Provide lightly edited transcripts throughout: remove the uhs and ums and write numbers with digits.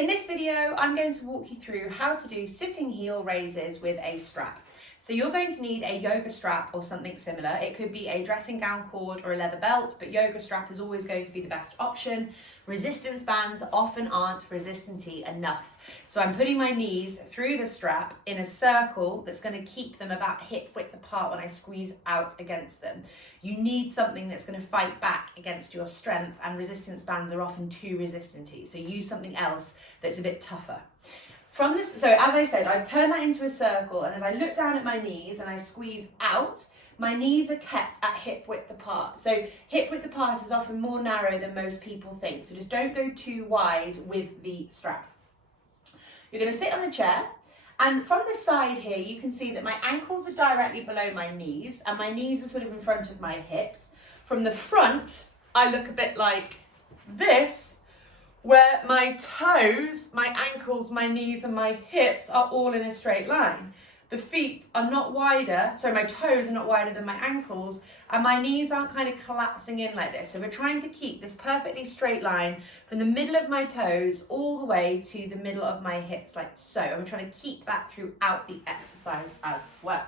In this video, I'm going to walk you through how to do sitting heel raises with a strap. So you're going to need a yoga strap or something similar. It could be a dressing gown cord or a leather belt, but yoga strap is always going to be the best option. Resistance bands often aren't resistant-y enough. So I'm putting my knees through the strap in a circle that's going to keep them about hip width apart when I squeeze out against them. You need something that's going to fight back against your strength, and resistance bands are often too resistant-y. So use something else that's a bit tougher. From this, so as I said, I've turned that into a circle, and as I look down at my knees and I squeeze out, my knees are kept at hip width apart. So hip width apart is often more narrow than most people think. So just don't go too wide with the strap. You're going to sit on the chair, and from the side here, you can see that my ankles are directly below my knees, and my knees are sort of in front of my hips. From the front, I look a bit like this, where my toes, my ankles, my knees and my hips are all in a straight line. The feet are not wider, so my toes are not wider than my ankles, and my knees aren't kind of collapsing in like this. So we're trying to keep this perfectly straight line from the middle of my toes all the way to the middle of my hips, like so. And we're trying to keep that throughout the exercise as well.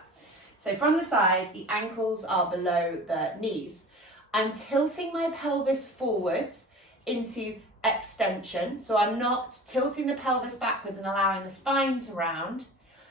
So from the side, the ankles are below the knees. I'm tilting my pelvis forwards into extension, so I'm not tilting the pelvis backwards and allowing the spine to round.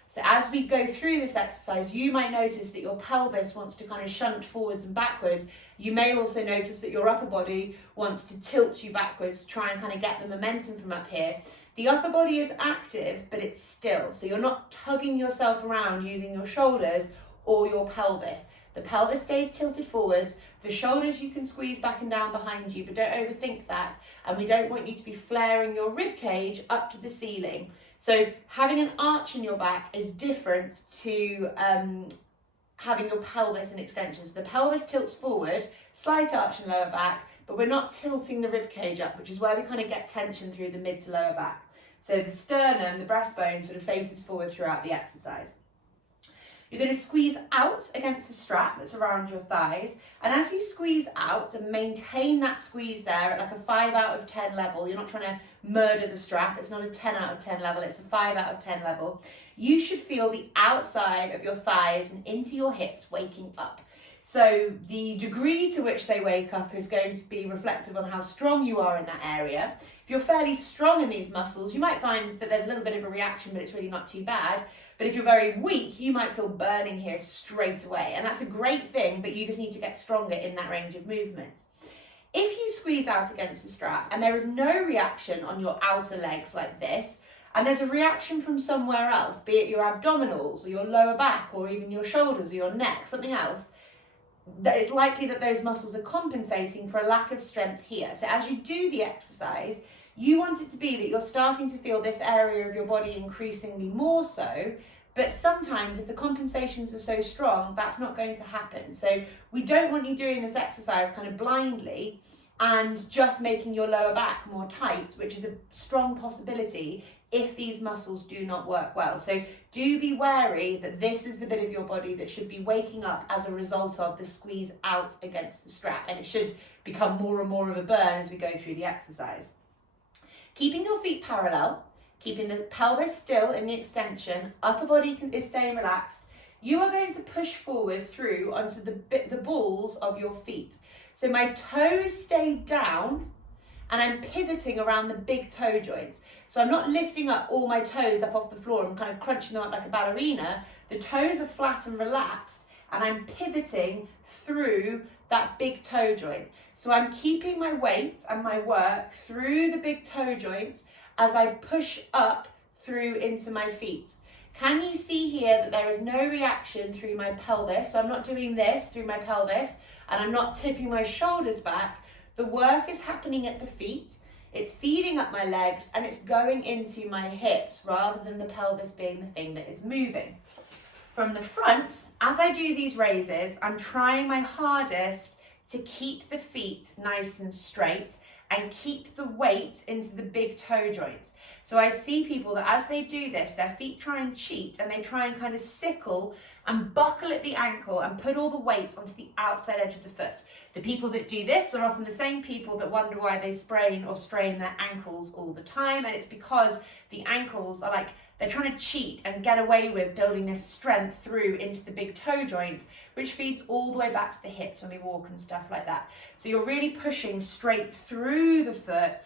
So as we go through this exercise, you might notice that your pelvis wants to kind of shunt forwards and backwards. You may also notice that your upper body wants to tilt you backwards to try and kind of get the momentum from up here. The upper body is active, but it's still, so you're not tugging yourself around using your shoulders or your pelvis. The pelvis stays tilted forwards, the shoulders you can squeeze back and down behind you, but don't overthink that. And we don't want you to be flaring your rib cage up to the ceiling. So having an arch in your back is different to having your pelvis in extensions. The pelvis tilts forward, slight arch in lower back, but we're not tilting the rib cage up, which is where we kind of get tension through the mid to lower back. So the sternum, the breastbone, sort of faces forward throughout the exercise. You're going to squeeze out against the strap that's around your thighs. And as you squeeze out and maintain that squeeze there at like a 5 out of 10 level, you're not trying to murder the strap. It's not a 10 out of 10 level. It's a 5 out of 10 level. You should feel the outside of your thighs and into your hips waking up. So the degree to which they wake up is going to be reflective on how strong you are in that area. If you're fairly strong in these muscles, you might find that there's a little bit of a reaction, but it's really not too bad. But if you're very weak, you might feel burning here straight away. And that's a great thing, but you just need to get stronger in that range of movement. If you squeeze out against the strap and there is no reaction on your outer legs like this, and there's a reaction from somewhere else, be it your abdominals or your lower back or even your shoulders or your neck, something else, that it's likely that those muscles are compensating for a lack of strength here. So as you do the exercise, you want it to be that you're starting to feel this area of your body increasingly more so, but sometimes if the compensations are so strong, that's not going to happen. So we don't want you doing this exercise kind of blindly and just making your lower back more tight, which is a strong possibility if these muscles do not work well. So do be wary that this is the bit of your body that should be waking up as a result of the squeeze out against the strap, and it should become more and more of a burn as we go through the exercise. Keeping your feet parallel, keeping the pelvis still in the extension, upper body is staying relaxed. You are going to push forward through onto the balls of your feet. So my toes stay down and I'm pivoting around the big toe joints. So I'm not lifting up all my toes up off the floor and kind of crunching them up like a ballerina. The toes are flat and relaxed and I'm pivoting through that big toe joint. So I'm keeping my weight and my work through the big toe joints as I push up through into my feet. Can you see here that there is no reaction through my pelvis? So I'm not doing this through my pelvis and I'm not tipping my shoulders back. The work is happening at the feet. It's feeding up my legs and it's going into my hips rather than the pelvis being the thing that is moving. From the front, as I do these raises, I'm trying my hardest to keep the feet nice and straight and keep the weight into the big toe joints. So I see people that as they do this, their feet try and cheat and they try and kind of sickle and buckle at the ankle and put all the weight onto the outside edge of the foot. The people that do this are often the same people that wonder why they sprain or strain their ankles all the time, and it's because the ankles are like, they're trying to cheat and get away with building this strength through into the big toe joints, which feeds all the way back to the hips when we walk and stuff like that. So you're really pushing straight through the foot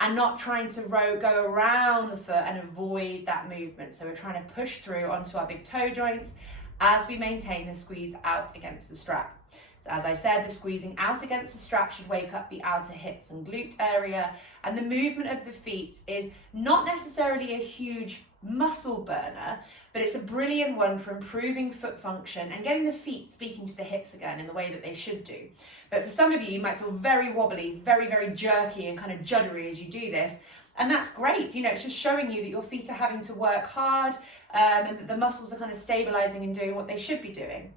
and not trying to go around the foot and avoid that movement. So we're trying to push through onto our big toe joints as we maintain the squeeze out against the strap. So as I said, the squeezing out against the strap should wake up the outer hips and glute area, and the movement of the feet is not necessarily a huge muscle burner, but it's a brilliant one for improving foot function and getting the feet speaking to the hips again in the way that they should do. But for some of you, you might feel very wobbly, very, very jerky and kind of juddery as you do this. And that's great. You know, it's just showing you that your feet are having to work hard and that the muscles are kind of stabilizing and doing what they should be doing.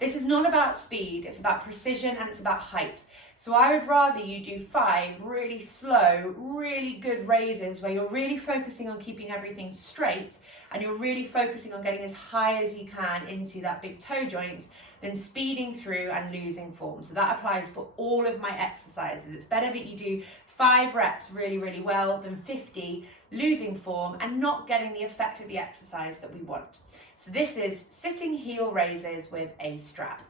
This is not about speed, it's about precision and it's about height. So I would rather you do 5 really slow, really good raises where you're really focusing on keeping everything straight and you're really focusing on getting as high as you can into that big toe joint than speeding through and losing form. So that applies for all of my exercises. It's better that you do 5 reps really, really well than 50 losing form and not getting the effect of the exercise that we want. So this is sitting heel raises with a strap.